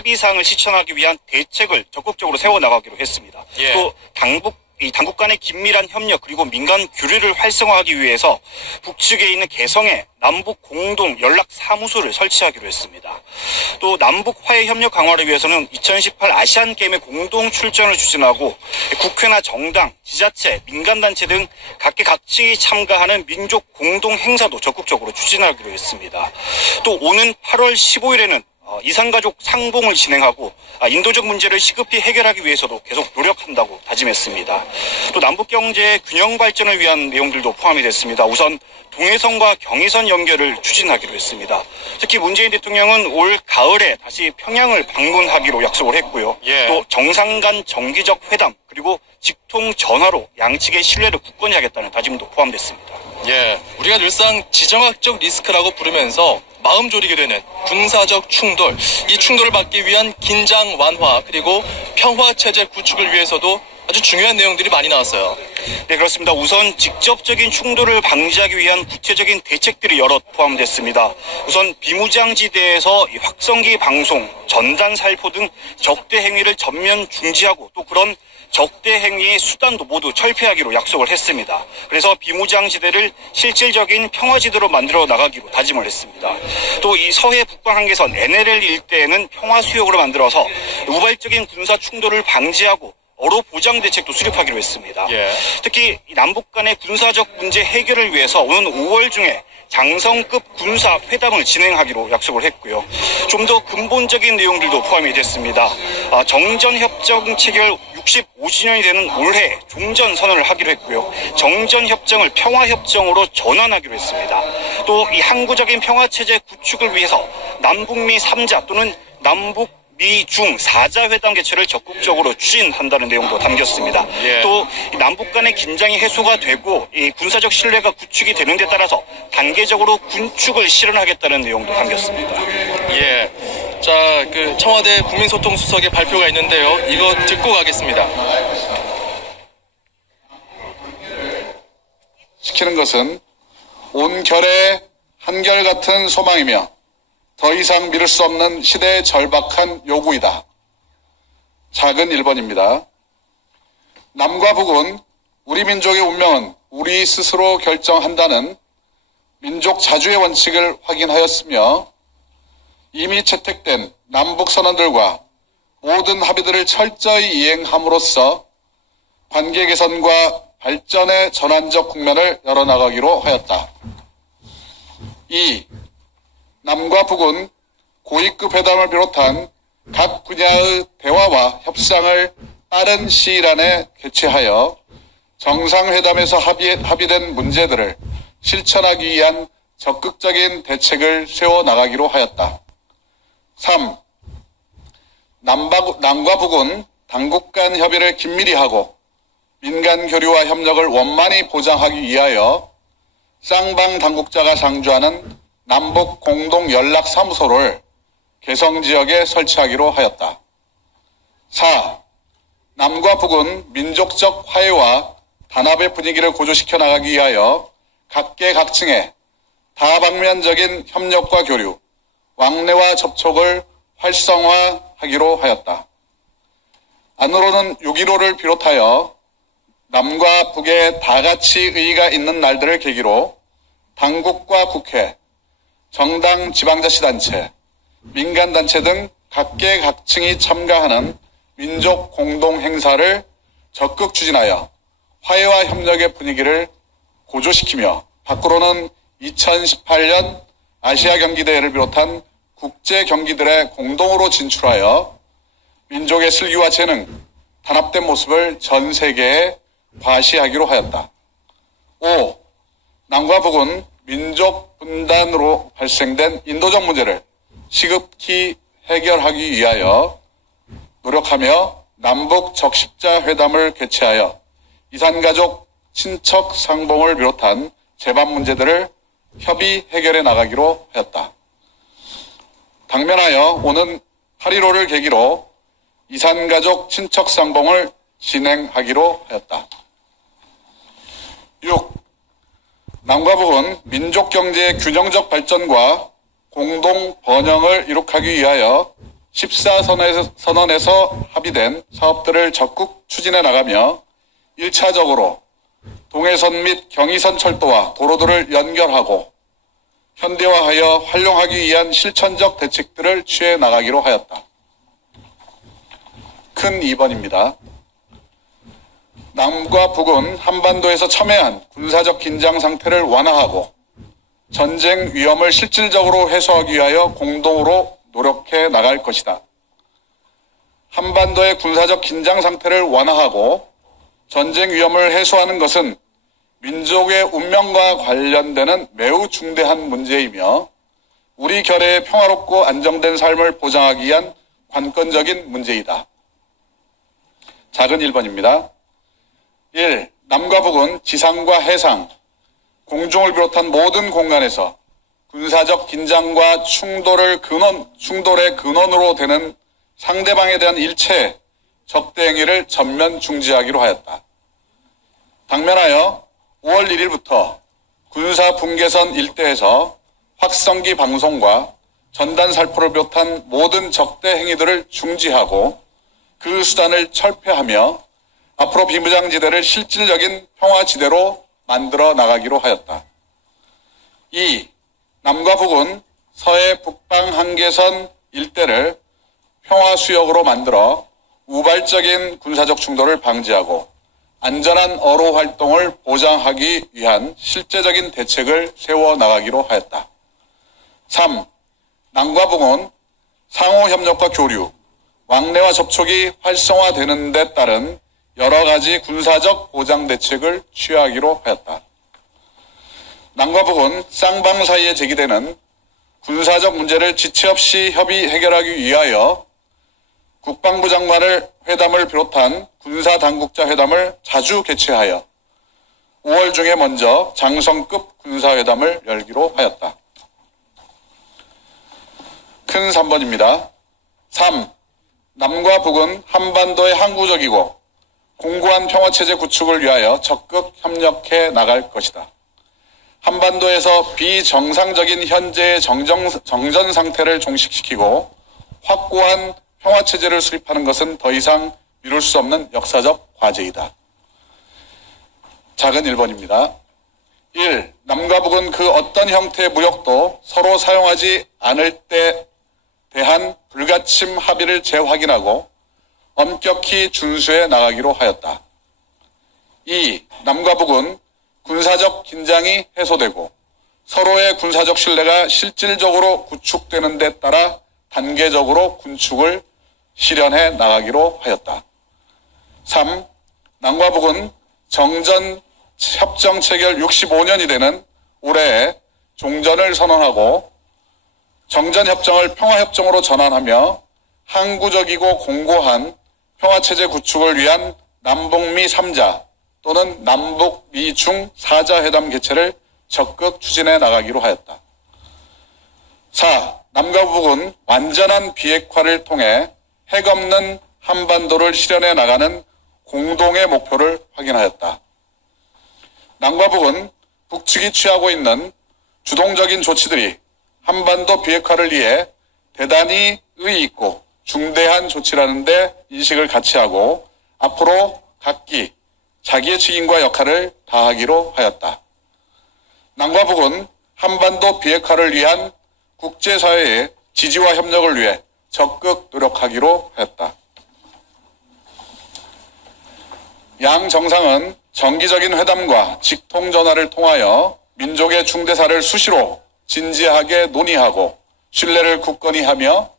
합의사항을 실천하기 위한 대책을 적극적으로 세워나가기로 했습니다. 예. 또 당국 간의 긴밀한 협력 그리고 민간 교류를 활성화하기 위해서 북측에 있는 개성에 남북 공동 연락 사무소를 설치하기로 했습니다. 또 남북 화해 협력 강화를 위해서는 2018 아시안 게임의 공동 출전을 추진하고 국회나 정당, 지자체, 민간단체 등 각계각층이 참가하는 민족 공동 행사도 적극적으로 추진하기로 했습니다. 또 오는 8월 15일에는 이산가족 상봉을 진행하고 인도적 문제를 시급히 해결하기 위해서도 계속 노력한다고 다짐했습니다. 또 남북경제의 균형 발전을 위한 내용들도 포함이 됐습니다. 우선 동해선과 경의선 연결을 추진하기로 했습니다. 특히 문재인 대통령은 올 가을에 다시 평양을 방문하기로 약속을 했고요. 예. 또 정상 간 정기적 회담 그리고 직통 전화로 양측의 신뢰를 굳건히 하겠다는 다짐도 포함됐습니다. 예, 우리가 늘상 지정학적 리스크라고 부르면서 마음 졸이게 되는 군사적 충돌, 이 충돌을 막기 위한 긴장 완화 그리고 평화 체제 구축을 위해서도 아주 중요한 내용들이 많이 나왔어요. 네, 그렇습니다. 우선 직접적인 충돌을 방지하기 위한 구체적인 대책들이 여럿 포함됐습니다. 우선 비무장지대에서 확성기 방송, 전단 살포 등 적대 행위를 전면 중지하고 또 그런 적대 행위의 수단도 모두 철폐하기로 약속을 했습니다. 그래서 비무장지대를 실질적인 평화지대로 만들어 나가기로 다짐을 했습니다. 또 이 서해 북방 한계선 NLL 일대에는 평화 수역으로 만들어서 우발적인 군사 충돌을 방지하고 어로 보장 대책도 수립하기로 했습니다. 예. 특히 남북 간의 군사적 문제 해결을 위해서 오는 5월 중에 장성급 군사 회담을 진행하기로 약속을 했고요. 좀 더 근본적인 내용들도 포함이 됐습니다. 정전협정 체결 65주년이 되는 올해 종전선언을 하기로 했고요. 정전협정을 평화협정으로 전환하기로 했습니다. 또 이 항구적인 평화체제 구축을 위해서 남북미 3자 또는 남북 미중 4자 회담 개최를 적극적으로 추진한다는 내용도 담겼습니다. 예. 또 남북 간의 긴장이 해소가 되고 이 군사적 신뢰가 구축이 되는 데 따라서 단계적으로 군축을 실현하겠다는 내용도 담겼습니다. 예. 자, 청와대 국민소통수석의 발표가 있는데요. 이거 듣고 가겠습니다. 시키는 것은 온결의 한결같은 소망이며 더 이상 미룰 수 없는 시대의 절박한 요구이다. 작은 1번입니다. 남과 북은 우리 민족의 운명은 우리 스스로 결정한다는 민족 자주의 원칙을 확인하였으며 이미 채택된 남북선언들과 모든 합의들을 철저히 이행함으로써 관계 개선과 발전의 전환적 국면을 열어나가기로 하였다. 2. 남과 북은 고위급 회담을 비롯한 각 분야의 대화와 협상을 빠른 시일 안에 개최하여 정상회담에서 합의된 문제들을 실천하기 위한 적극적인 대책을 세워나가기로 하였다. 3. 남과 북은 당국 간 협의를 긴밀히 하고 민간 교류와 협력을 원만히 보장하기 위하여 쌍방 당국자가 상주하는 남북 공동 연락 사무소를 개성 지역에 설치하기로 하였다. 4. 남과 북은 민족적 화해와 단합의 분위기를 고조시켜 나가기 위하여 각계각층의 다방면적인 협력과 교류, 왕래와 접촉을 활성화하기로 하였다. 안으로는 6.15를 비롯하여 남과 북의 다같이 의의가 있는 날들을 계기로 당국과 국회, 정당 지방자치단체, 민간단체 등 각계각층이 참가하는 민족 공동행사를 적극 추진하여 화해와 협력의 분위기를 고조시키며 밖으로는 2018년 아시아 경기대회를 비롯한 국제 경기들에 공동으로 진출하여 민족의 슬기와 재능, 단합된 모습을 전 세계에 과시하기로 하였다. 5. 남과 북은 민족 분단으로 발생된 인도적 문제를 시급히 해결하기 위하여 노력하며 남북 적십자 회담을 개최하여 이산가족 친척 상봉을 비롯한 재반 문제들을 협의 해결해 나가기로 하였다. 당면하여 오는 8.15를 계기로 이산가족 친척 상봉을 진행하기로 하였다. 6. 남과 북은 민족 경제의 균형적 발전과 공동 번영을 이룩하기 위하여 14선언에서 합의된 사업들을 적극 추진해 나가며 1차적으로 동해선 및 경의선 철도와 도로들을 연결하고 현대화하여 활용하기 위한 실천적 대책들을 취해 나가기로 하였다. 큰 2번입니다. 남과 북은 한반도에서 첨예한 군사적 긴장 상태를 완화하고 전쟁 위험을 실질적으로 해소하기 위하여 공동으로 노력해 나갈 것이다. 한반도의 군사적 긴장 상태를 완화하고 전쟁 위험을 해소하는 것은 민족의 운명과 관련되는 매우 중대한 문제이며 우리 결의의 평화롭고 안정된 삶을 보장하기 위한 관건적인 문제이다. 작은 1번입니다. 1. 남과 북은 지상과 해상, 공중을 비롯한 모든 공간에서 군사적 긴장과 충돌의 근원으로 되는 상대방에 대한 일체 적대 행위를 전면 중지하기로 하였다. 당면하여 5월 1일부터 군사 분계선 일대에서 확성기 방송과 전단 살포를 비롯한 모든 적대 행위들을 중지하고 그 수단을 철폐하며 앞으로 비무장지대를 실질적인 평화지대로 만들어 나가기로 하였다. 2. 남과 북은 서해 북방 한계선 일대를 평화수역으로 만들어 우발적인 군사적 충돌을 방지하고 안전한 어로 활동을 보장하기 위한 실제적인 대책을 세워나가기로 하였다. 3. 남과 북은 상호협력과 교류, 왕래와 접촉이 활성화되는 데 따른 여러 가지 군사적 보장 대책을 취하기로 하였다. 남과 북은 쌍방 사이에 제기되는 군사적 문제를 지체 없이 협의 해결하기 위하여 국방부 장관을 회담을 비롯한 군사당국자 회담을 자주 개최하여 5월 중에 먼저 장성급 군사회담을 열기로 하였다. 큰 3번입니다. 3. 남과 북은 한반도의 항구적이고 공고한 평화체제 구축을 위하여 적극 협력해 나갈 것이다. 한반도에서 비정상적인 현재의 정전 상태를 종식시키고 확고한 평화체제를 수립하는 것은 더 이상 미룰 수 없는 역사적 과제이다. 작은 1번입니다. 1. 남과 북은 그 어떤 형태의 무역도 서로 사용하지 않을 때 대한 불가침 합의를 재확인하고 엄격히 준수해 나가기로 하였다. 2. 남과 북은 군사적 긴장이 해소되고 서로의 군사적 신뢰가 실질적으로 구축되는 데 따라 단계적으로 군축을 실현해 나가기로 하였다. 3. 남과 북은 정전 협정 체결 65년이 되는 올해에 종전을 선언하고 정전협정을 평화협정으로 전환하며 항구적이고 공고한 평화체제 구축을 위한 남북미 3자 또는 남북미 중 4자 회담 개최를 적극 추진해 나가기로 하였다. 4. 남과 북은 완전한 비핵화를 통해 핵 없는 한반도를 실현해 나가는 공동의 목표를 확인하였다. 남과 북은 북측이 취하고 있는 주동적인 조치들이 한반도 비핵화를 위해 대단히 의의 있고 중대한 조치라는 데 인식을 같이 하고 앞으로 각기 자기의 책임과 역할을 다하기로 하였다. 남과 북은 한반도 비핵화를 위한 국제사회의 지지와 협력을 위해 적극 노력하기로 하였다. 양 정상은 정기적인 회담과 직통전화를 통하여 민족의 중대사를 수시로 진지하게 논의하고 신뢰를 굳건히 하며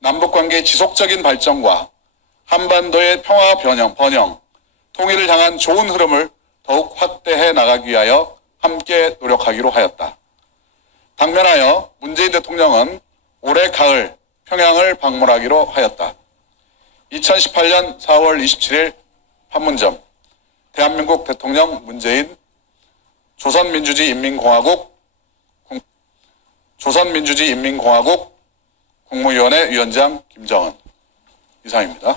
남북관계의 지속적인 발전과 한반도의 평화 번영, 통일을 향한 좋은 흐름을 더욱 확대해 나가기 위하여 함께 노력하기로 하였다. 당면하여 문재인 대통령은 올해 가을 평양을 방문하기로 하였다. 2018년 4월 27일 판문점 대한민국 대통령 문재인 조선민주주의인민공화국 국무위원회 위원장 김정은 이상입니다.